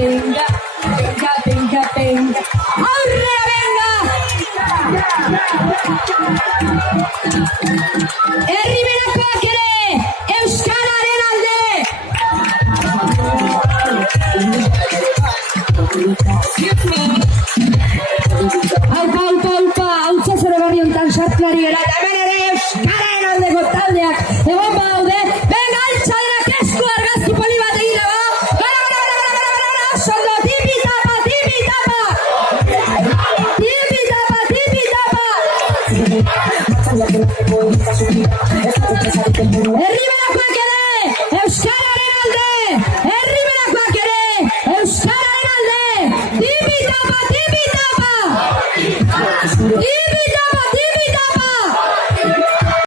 venga, venga, venga, venga. Aurrera, venga! Herribenakoak ere, Euskararen alde! Aupa, aupa, aupa, hautsa zure barri hontan sartuari gara, eta hemen ere Euskararen aldeko taldeak egon badaude. Venga, altxa denak esku argazki poli bat egina ba! Gara, gara, gara, gara, gara, gara, sondo, tipi tapa, tipi tapa! Tipi tapa, tipi tapa! Herriberakoak ere, Euskararen alde! Herriberakoak ere, Euskararen alde! Tipi tapa, tipi tapa!